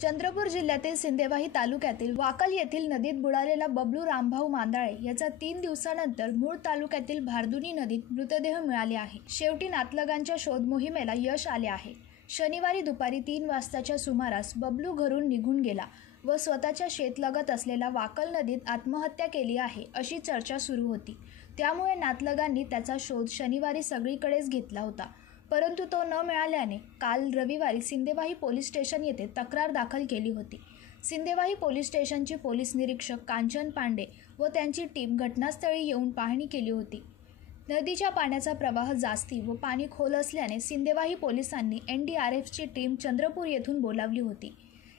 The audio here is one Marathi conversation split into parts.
चंद्रपूर जिल्ह्यातील सिंदेवाही तालुक्यातील वाकल येथील नदीत बुडालेला बबलू रामभाऊ मांदाळे याचा 3 दिवसानंतर मूळ तालुक्यातील भारदुनी नदीत मृतदेह मिळाले आहे। शेवटी नातलगांच्या शोध मोहिमेला यश आले आहे। शनिवारी दुपारी 3 वाजताच्या सुमारास बबलू घरून निघून गेला व स्वतःच्या शेतलगत असलेल्या वाकल नदीत आत्महत्या केली आहे अशी चर्चा सुरू होती। त्यामुळे नातलगांनी त्याचा शोध शनिवारी सगळीकडेच घेतला होता, परंतु तो न मिळाल्याने काल रविवारी सिंदेवाही पोलीस स्टेशन येथे तक्रार दाखल केली होती। सिंदेवाही पोलीस स्टेशनचे पोलीस निरीक्षक कांचन पांडे व त्यांची टीम घटनास्थळी येऊन पाहणी केली होती। नदीच्या पाण्याचा प्रवाह जास्ती व पाणी खोल असल्याने सिंदेवाही पोलिसांनी NDRFची टीम चंद्रपूर येथून बोलावली होती।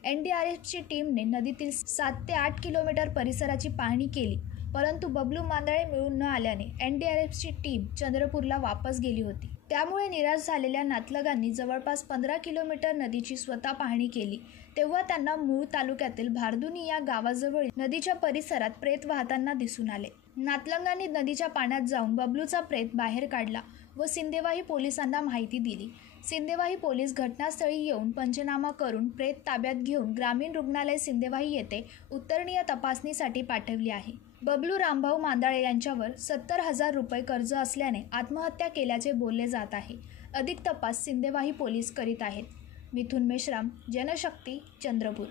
NDRFची टीमने नदीतील 7 ते 8 किलोमीटर परिसराची पाहणी केली, परंतु बबलू मांदाळे मिळून न आल्याने NDRFची टीम चंद्रपूरला वापस गेली होती। त्यामुळे निराश झालेल्या नातलगांनी जवळपास 15 किलोमीटर नदीची स्वतः पाहणी केली, तेव्हा त्यांना मूळ तालुक्यातील भारदुनी या गावाजवळ नदीच्या परिसरात प्रेत वाहताना दिसून आले। नातलगांनी नदीच्या पाण्यात जाऊन बबलूचा प्रेत बाहेर काढला व सिंदेवाही पोलिसांना माहिती दिली। सिंदेवाही पोलीस घटनास्थळी येऊन पंचनामा करून प्रेत ताब्यात घेऊन ग्रामीण रुग्णालय सिंदेवाही येथे उत्तरणीय तपासणीसाठी पाठवली आहे। बबलू रामभाऊ मांदाळे यांच्यावर 70,000 रुपये कर्ज असल्याने आत्महत्या केल्याचे बोलले जात आहे। अधिक तपास सिंदेवाही पोलीस करीत आहेत। मिथुन मेश्राम, जनशक्ती, चंद्रपूर।